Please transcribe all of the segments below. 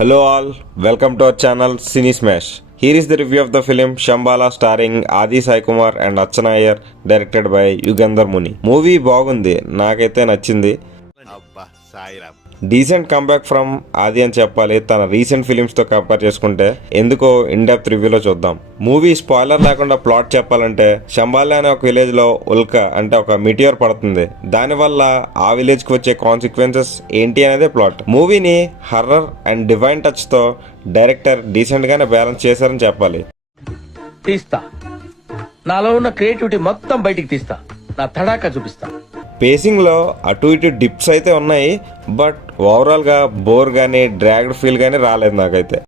Hello all, welcome to our channel Cine Smash. Here is the review of the film Shambhala starring Adi Sai Kumar and Archana Iyer, directed by Yugandhar Muni. Movie బాగుంది, నాకైతే నచ్చింది. Decent comeback from ఆది అని చెప్పాలి తన recent films తో compare చేసుకుంటే. ఎందుకో ఇన్ డెప్త్ రివ్యూలో చూద్దాం. మూవీ స్పాయిలర్ లేకుండా ప్లాట్ చెప్పాలంటే, శంబాలి అనే ఒక విలేజ్ లో ఉల్క అంటే ఒక మిటియోర్ పడుతుంది. దానివల్ల ఆ విలేజ్ కి వచ్చే కాన్సిక్వెన్సెస్ ఏంటి అనేదే ప్లాట్. మూవీని హర్రర్ అండ్ డివైన్ టచ్ తో డైరెక్టర్ డీసెంట్ గానే బ్యాలెన్స్ చేశారని చెప్పాలి. తీస్తా, నాలో ఉన్న క్రియేటివిటీ మొత్తం బయటికి తీస్తా, నా తడాకా చూపిస్తా. పేసింగ్ లో అటు ఇటు డిప్స్ అయితే ఉన్నాయి, బట్ ఓవరాల్ గా బోర్ గానీ డ్రాగ్డ్ ఫీల్ గానీ రాలేదు నాకైతే.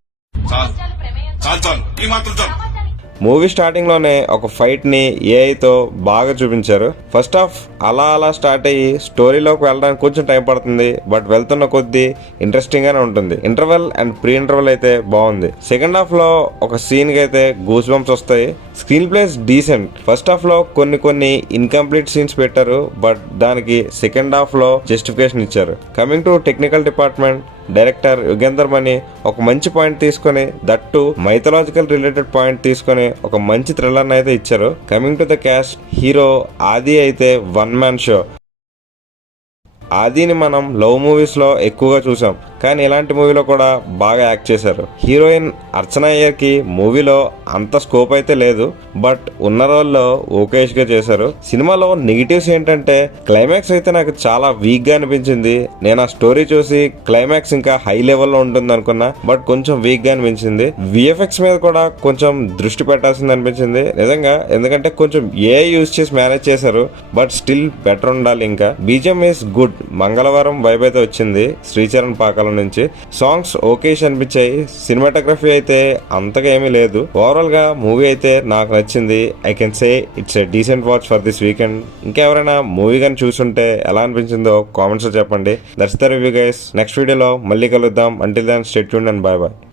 మూవీ స్టార్టింగ్ లోనే ఒక ఫైట్ ని ఏఐతో బాగా చూపించారు. ఫస్ట్ హాఫ్ అలా స్టార్ట్ అయ్యి స్టోరీలోకి వెళ్ళడానికి కొంచెం టైం పడుతుంది, బట్ వెళ్తున్న కొద్దీ ఇంట్రెస్టింగ్ గానే ఉంటుంది. ఇంటర్వెల్ అండ్ ప్రీ ఇంటర్వెల్ అయితే బాగుంది. సెకండ్ హాఫ్ లో ఒక సీన్ కి అయితే గూస్ బంప్స్ వస్తాయి. Screenplay's decent. First half లో కొన్ని ఇన్కంప్లీట్ సీన్స్ పెట్టారు, బట్ దానికి సెకండ్ హాఫ్ లో జస్టిఫికేషన్ ఇచ్చారు. Coming to technical department, director Yugender Mani ఒక మంచి పాయింట్ తీసుకుని, దట్టు మైథలాజికల్ రిలేటెడ్ పాయింట్ తీసుకుని ఒక మంచి థ్రిల్లర్ అయితే ఇచ్చారు. Coming to the cast, hero ఆది అయితే వన్ మ్యాన్ షో. ఆదిని మనం లవ్ మూవీస్ లో ఎక్కువగా చూసాం, కానీ ఇలాంటి మూవీలో కూడా బాగా యాక్ట్ చేశారు. హీరోయిన్ అర్చనా అయ్యర్ కి మూవీలో అంత స్కోప్ అయితే లేదు, బట్ ఉన్న రోల్లో ఓకేష్ గా చేశారు. సినిమాలో నెగిటివ్స్ ఏంటంటే, క్లైమాక్స్ అయితే నాకు చాలా వీక్ గా అనిపించింది. నేను ఆ స్టోరీ చూసి క్లైమాక్స్ ఇంకా హై లెవెల్లో ఉంటుంది అనుకున్నా, బట్ కొంచెం వీక్ గా అనిపించింది. విఎఫ్ఎక్స్ మీద కూడా కొంచెం దృష్టి పెట్టాల్సింది అనిపించింది నిజంగా, ఎందుకంటే కొంచెం ఏ యూజ్ చేసి మేనేజ్ చేశారు, బట్ స్టిల్ బెటర్ ఉండాలి. ఇంకా బీజిఎం ఈస్ గుడ్. మంగళవారం వైబ్ అయితే వచ్చింది శ్రీచరణ్ పాకాల నుంచి. సాంగ్స్ ఓకేష్ అనిపించాయి. సినిమాటోగ్రఫీ అయితే అంతగా ఏమీ లేదు. ఓవరాల్ గా మూవీ అయితే నాకు నచ్చింది. I can say it's a decent watch for this weekend. ఇంకెవరైనా మూవీ కానీ చూసుంటే ఎలా అనిపించిందో కామెంట్స్ లో చెప్పండి. That's the review guys. Next వీడియోలో మళ్ళీ కలుద్దాం. Until then stay tuned and bye by.